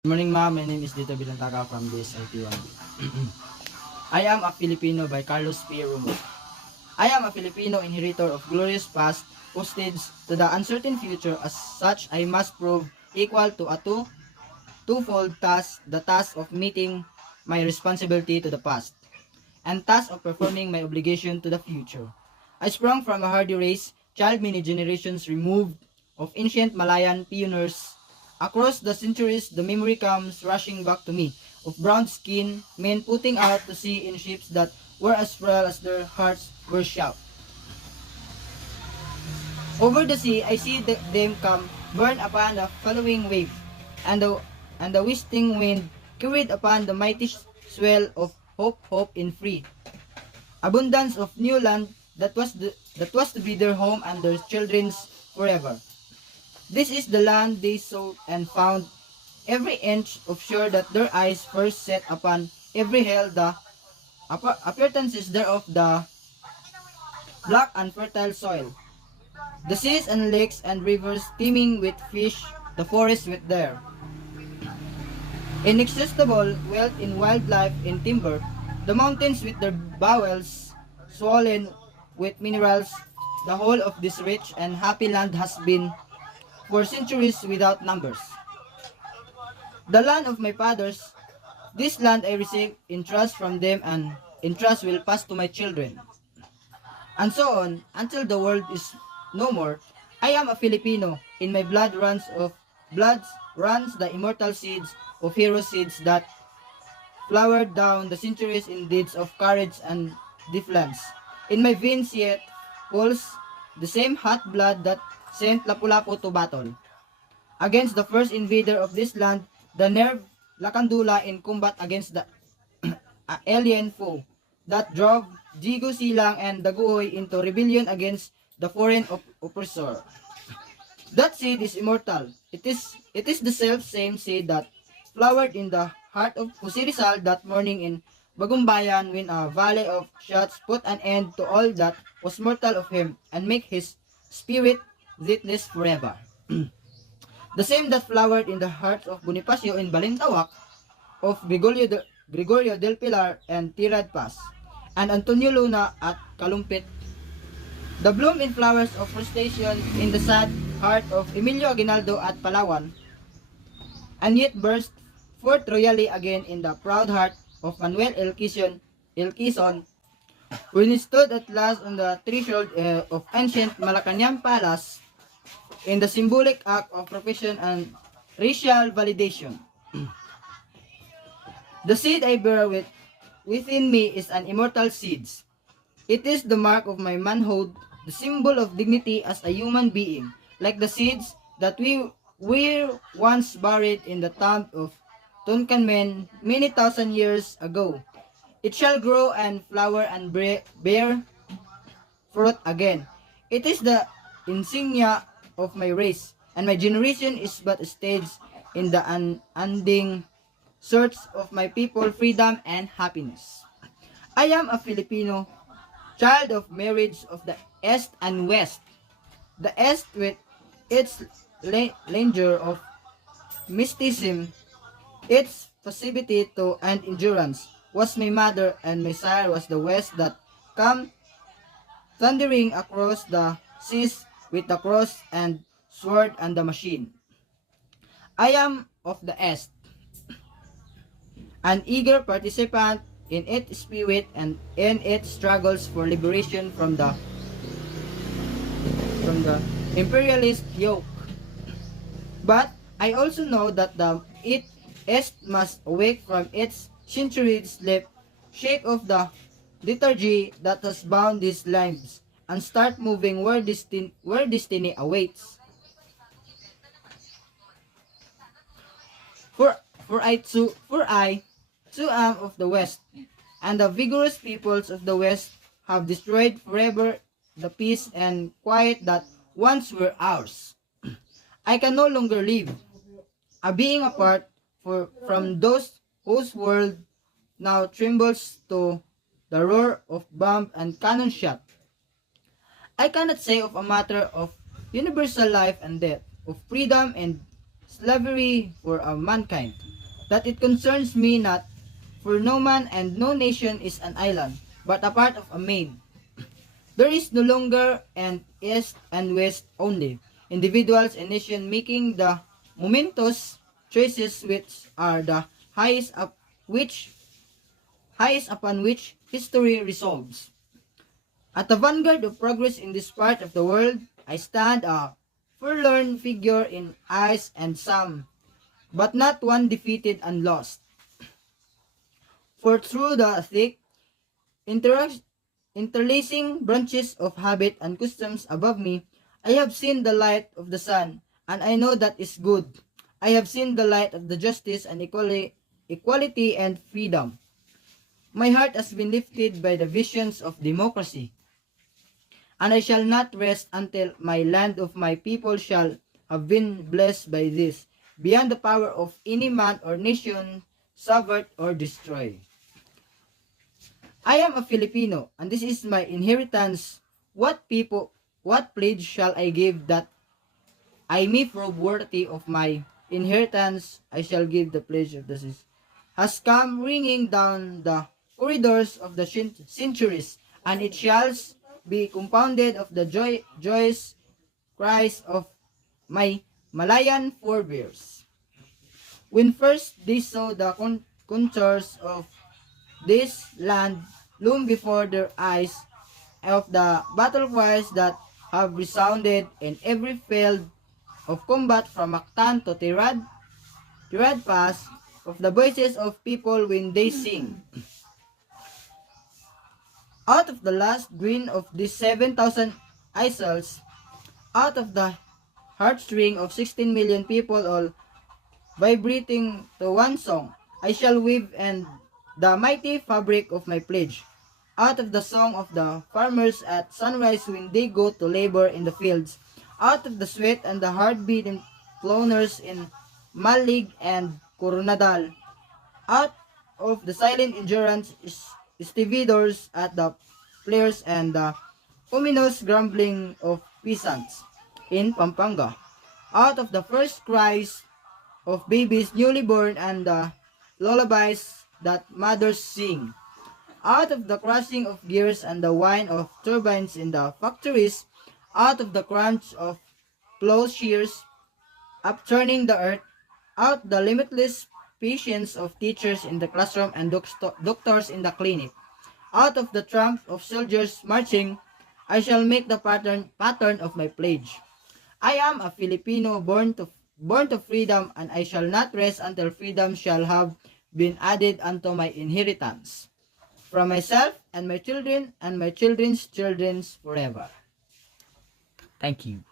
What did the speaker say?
Good morning, ma'am. My name is Dito Bilantaga from this IT1. I am a Filipino by Carlos P. Romo. I am a Filipino inheritor of glorious past, hostage to the uncertain future. As such, I must prove equal to a twofold task, the task of meeting my responsibility to the past, and task of performing my obligation to the future. I sprung from a hardy race, child many generations removed, of ancient Malayan pioneers. Across the centuries, the memory comes rushing back to me, of brown skin, men putting out to sea in ships that were as frail as their hearts were stout. Over the sea, I see them come, burn upon the following wave, and the whisting wind carried upon the mighty swell of hope in free abundance of new land that was to be their home and their children's forever. This is the land they sought and found, every inch of shore that their eyes first set upon, every hill the appearances thereof, the black and fertile soil, the seas and lakes and rivers teeming with fish, the forests with their inexhaustible wealth in wildlife in timber, the mountains with their bowels swollen with minerals. The whole of this rich and happy land has been for centuries without numbers. The land of my fathers, this land I received in trust from them, and in trust will pass to my children. And so on, until the world is no more. I am a Filipino. In my blood runs the immortal seeds of hero seeds that flowered down the centuries in deeds of courage and defiance. In my veins yet pulse the same hot blood that sent Lapu-Lapu to battle against the first invader of this land, the nerve Lakandula in combat against the alien foe that drove Jigo Silang and Daguhoy into rebellion against the foreign oppressor. That seed is immortal. It is the self same seed that flowered in the heart of Jose Rizal that morning in Bagumbayan, when a valley of shots put an end to all that was mortal of him and make his spirit deathless forever. The same that flowered in the hearts of Bonifacio in Balintawak, of Gregorio del Pilar and Tirad Paz, and Antonio Luna at Kalumpit. The bloom in flowers of frustration in the sad heart of Emilio Aguinaldo at Palawan, and yet burst forth royally again in the proud heart of Manuel Quezon, when he stood at last on the threshold of ancient Malacanang Palace in the symbolic act of profession and racial validation. The seed I bear within me is an immortal seed. It is the mark of my manhood, the symbol of dignity as a human being, like the seeds that we were once buried in the tomb of Tutankhamen many thousand years ago. It shall grow and flower and bear fruit again. It is the insignia of my race, and my generation is but a stage in the unending search of my people, freedom and happiness. I am a Filipino, child of marriage of the East and West. The East with its languor of mysticism, its passivity to and endurance, was my mother, and my sire was the West that come thundering across the seas with the cross and sword and the machine. I am of the East, an eager participant in its spirit and in its struggles for liberation from the imperialist yoke. But I also know that the East must awake from its centuries sleep, shake off the lethargy that has bound these lives, and start moving where destiny awaits. For I too am of the West, and the vigorous peoples of the West have destroyed forever the peace and quiet that once were ours. I can no longer live, a being apart from those whose world now trembles to the roar of bomb and cannon shot. I cannot say of a matter of universal life and death, of freedom and slavery for mankind. that it concerns me not, for no man and no nation is an island, but a part of a main. There is no longer an east and west only, individuals and nation making the momentous choices which are the highest up which highest upon which history resolves. At the vanguard of progress in this part of the world, I stand a forlorn figure in eyes and some, but not one defeated and lost. For through the thick, inter- interlacing branches of habit and customs above me, I have seen the light of the sun, and I know that is good. I have seen the light of the justice and equality and freedom. My heart has been lifted by the visions of democracy, and I shall not rest until my land of my people shall have been blessed by this, beyond the power of any man or nation, subvert or destroy. I am a Filipino, and this is my inheritance. What pledge shall I give that I may prove worthy of my inheritance? I shall give the pledge of the seas. Has come ringing down the corridors of the centuries, and it shall be compounded of the joyous cries of my Malayan forebears. When first they saw the contours of this land loom before their eyes, of the battle cries that have resounded in every field of combat from Mactan to Tirad Pass, of the voices of people when they sing. Out of the last green of these 7,000 isles, out of the heartstring of 16 million people all vibrating to one song, I shall weave and the mighty fabric of my pledge. Out of the song of the farmers at sunrise when they go to labor in the fields, out of the sweat and the hard-beating plowners in Malig and Coronadal, out of the silent endurance stevedores at the players and the ominous grumbling of peasants in Pampanga, out of the first cries of babies newly born and the lullabies that mothers sing, out of the crashing of gears and the whine of turbines in the factories, out of the crunch of plowshares upturning the earth, out the limitless patience of teachers in the classroom and doctors in the clinic, out of the tramp of soldiers marching, I shall make the pattern of my pledge. I am a Filipino born to freedom, and I shall not rest until freedom shall have been added unto my inheritance, from myself and my children and my children's children's forever. Thank you.